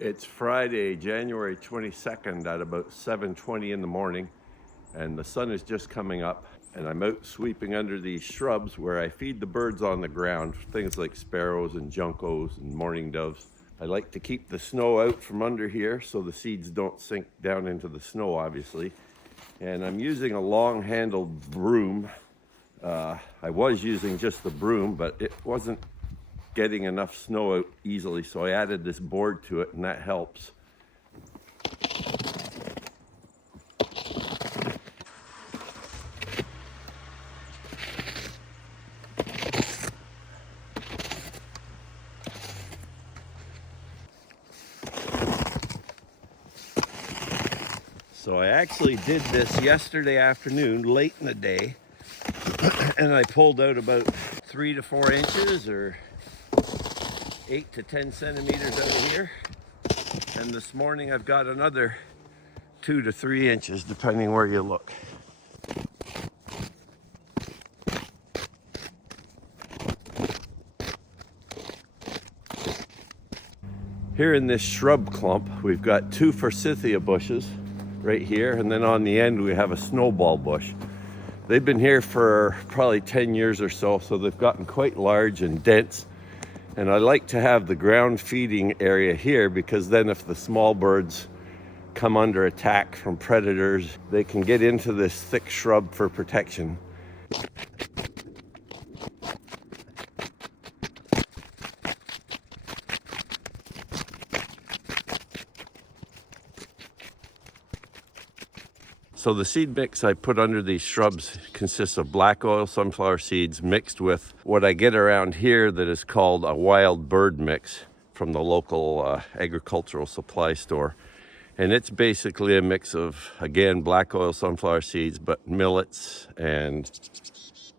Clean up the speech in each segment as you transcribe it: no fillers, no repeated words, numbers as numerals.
It's Friday, January 22nd at about 7:20 in the morning, and the sun is just coming up, and I'm out sweeping under these shrubs where I feed the birds on the ground, things like sparrows and juncos and mourning doves. I like to keep the snow out from under here so the seeds don't sink down into the snow, obviously. And I'm using a long-handled broom. I was using just the broom, but it wasn't getting enough snow out easily, so I added this board to it, and that helps. So I actually did this yesterday afternoon, late in the day, and I pulled out about 3 to 4 inches or 8 to 10 centimeters out of here. And this morning I've got another 2 to 3 inches, depending where you look. Here in this shrub clump, we've got 2 forsythia bushes right here, and then on the end we have a snowball bush. They've been here for probably 10 years or so, so they've gotten quite large and dense. And I like to have the ground feeding area here because then if the small birds come under attack from predators, they can get into this thick shrub for protection. So the seed mix I put under these shrubs consists of black oil sunflower seeds mixed with what I get around here that is called a wild bird mix from the local agricultural supply store. And it's basically a mix of, again, black oil sunflower seeds, but millets and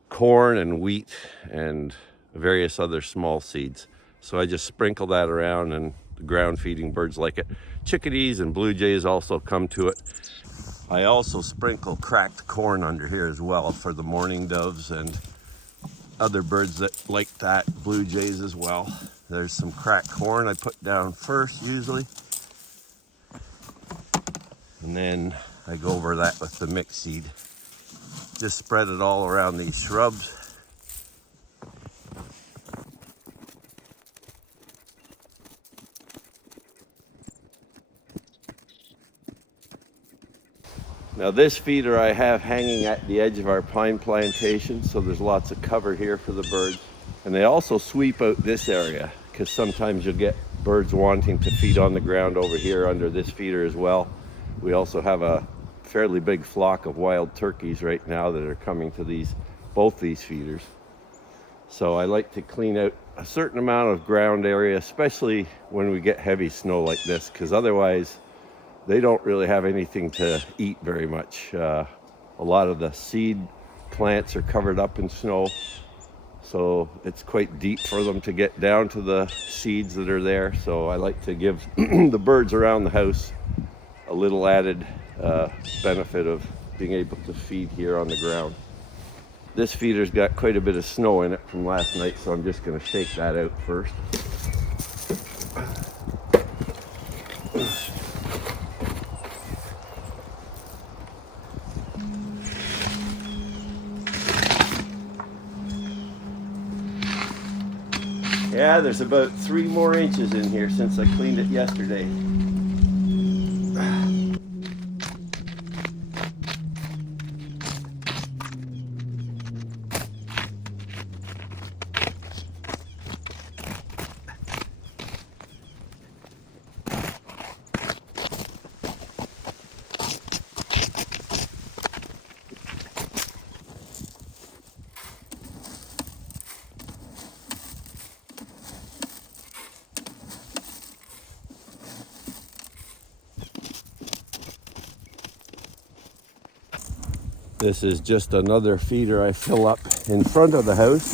corn and wheat and various other small seeds. So I just sprinkle that around, and the ground feeding birds like it. Chickadees and blue jays also come to it. I also sprinkle cracked corn under here as well for the mourning doves and other birds that like that, blue jays as well. There's some cracked corn I put down first usually. And then I go over that with the mixed seed. Just spread it all around these shrubs. Now this feeder I have hanging at the edge of our pine plantation, so there's lots of cover here for the birds. And they also sweep out this area because sometimes you'll get birds wanting to feed on the ground over here under this feeder as well. We also have a fairly big flock of wild turkeys right now that are coming to both these feeders. So I like to clean out a certain amount of ground area, especially when we get heavy snow like this, because otherwise they don't really have anything to eat very much. A lot of the seed plants are covered up in snow, so it's quite deep for them to get down to the seeds that are there. So I like to give the birds around the house a little added benefit of being able to feed here on the ground. This feeder's got quite a bit of snow in it from last night, so I'm just going to shake that out first. Yeah, there's about 3 more inches in here since I cleaned it yesterday. This is just another feeder I fill up in front of the house.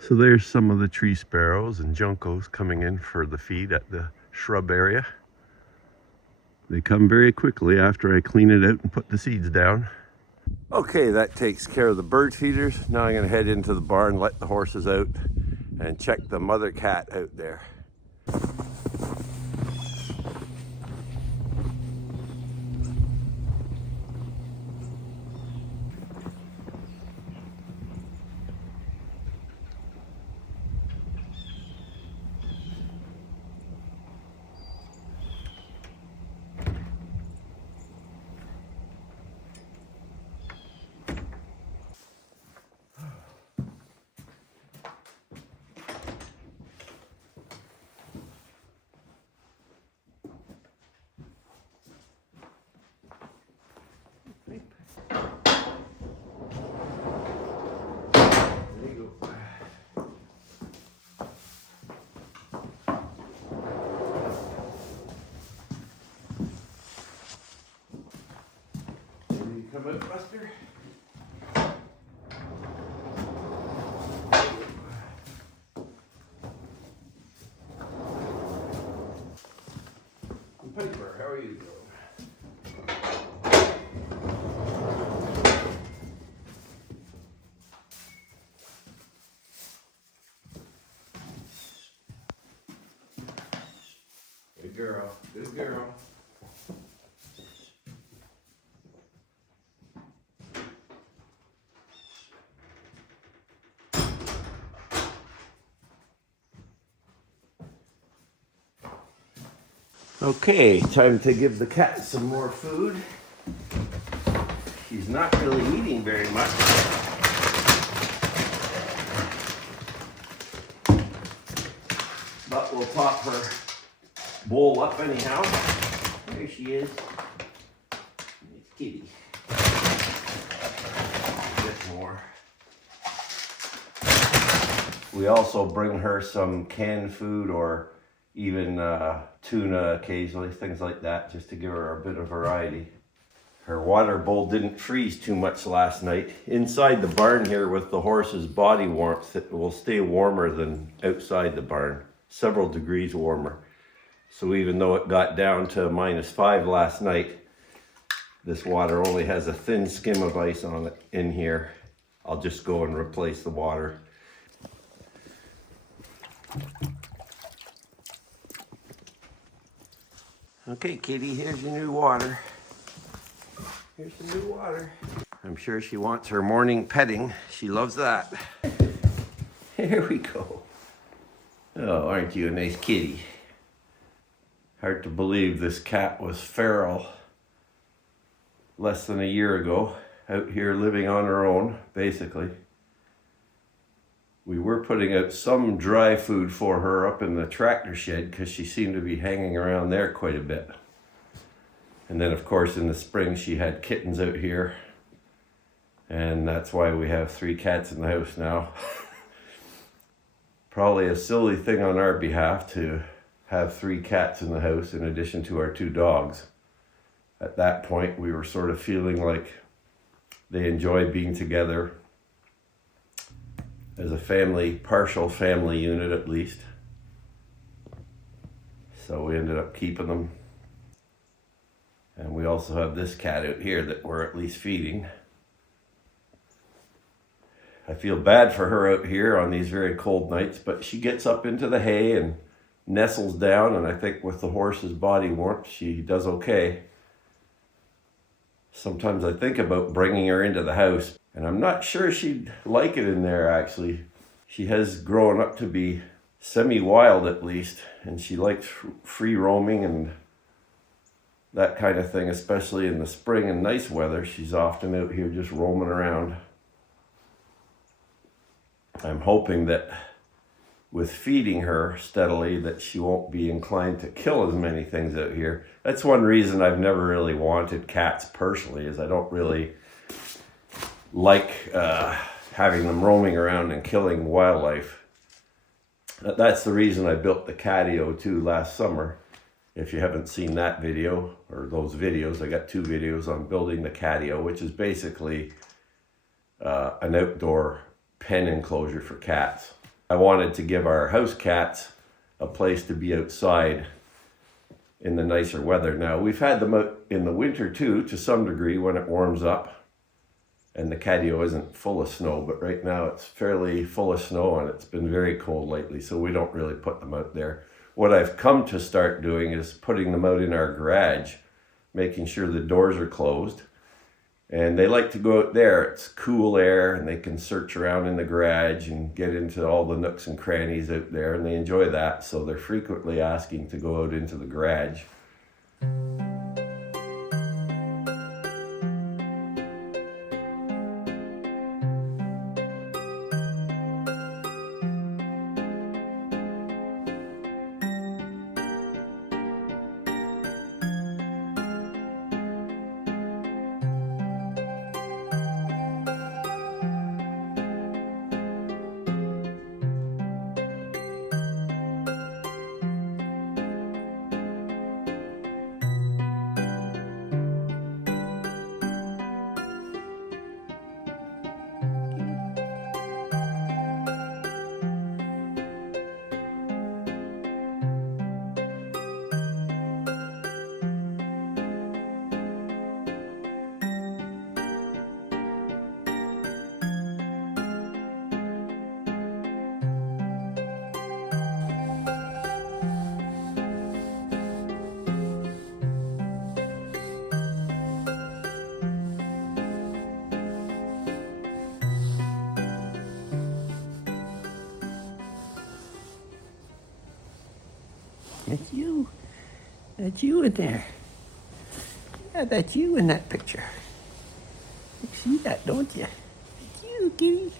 So there's some of the tree sparrows and juncos coming in for the feed at the shrub area. They come very quickly after I clean it out and put the seeds down. Okay, that takes care of the bird feeders. Now I'm going to head into the barn, let the horses out, and check the mother cat out there. water. Piper, how are you doing? Good girl, good girl. Okay, time to give the cat some more food. She's not really eating very much. But we'll pop her bowl up anyhow. There she is. It's Kitty. A bit more. We also bring her some canned food or even tuna occasionally, things like that, just to give her a bit of variety. Her water bowl didn't freeze too much last night. Inside the barn here with the horse's body warmth, it will stay warmer than outside the barn, several degrees warmer. So even though it got down to -5 last night, this water only has a thin skim of ice on it in here. I'll just go and replace the water. Okay, Kitty, here's your new water. Here's some new water. I'm sure she wants her morning petting. She loves that. Here we go. Oh, aren't you a nice kitty? Hard to believe this cat was feral less than a year ago, out here living on her own, basically. We were putting out some dry food for her up in the tractor shed because she seemed to be hanging around there quite a bit. And then of course in the spring she had kittens out here. And that's why we have 3 cats in the house now. Probably a silly thing on our behalf to have 3 cats in the house in addition to our 2 dogs. At that point we were sort of feeling like they enjoy being together as a family, partial family unit at least. So we ended up keeping them. And we also have this cat out here that we're at least feeding. I feel bad for her out here on these very cold nights, but she gets up into the hay and nestles down, and I think with the horse's body warmth, she does okay. Sometimes I think about bringing her into the house, and I'm not sure she'd like it in there, actually. She has grown up to be semi-wild at least, and she likes free roaming and that kind of thing, especially in the spring and nice weather. She's often out here just roaming around. I'm hoping that with feeding her steadily that she won't be inclined to kill as many things out here. That's one reason I've never really wanted cats personally, is I don't really like having them roaming around and killing wildlife. That's the reason I built the catio too last summer. If you haven't seen that video or those videos, I got 2 videos on building the catio, which is basically an outdoor pen enclosure for cats. I wanted to give our house cats a place to be outside in the nicer weather. Now, we've had them out in the winter too, to some degree, when it warms up and the catio isn't full of snow, but right now it's fairly full of snow and it's been very cold lately, so we don't really put them out there. What I've come to start doing is putting them out in our garage, making sure the doors are closed. And they like to go out there. It's cool air and they can search around in the garage and get into all the nooks and crannies out there, and they enjoy that. So they're frequently asking to go out into the garage. It's you. That's you in there. Yeah, that's you in that picture. You see that, don't you? It's you, kitty.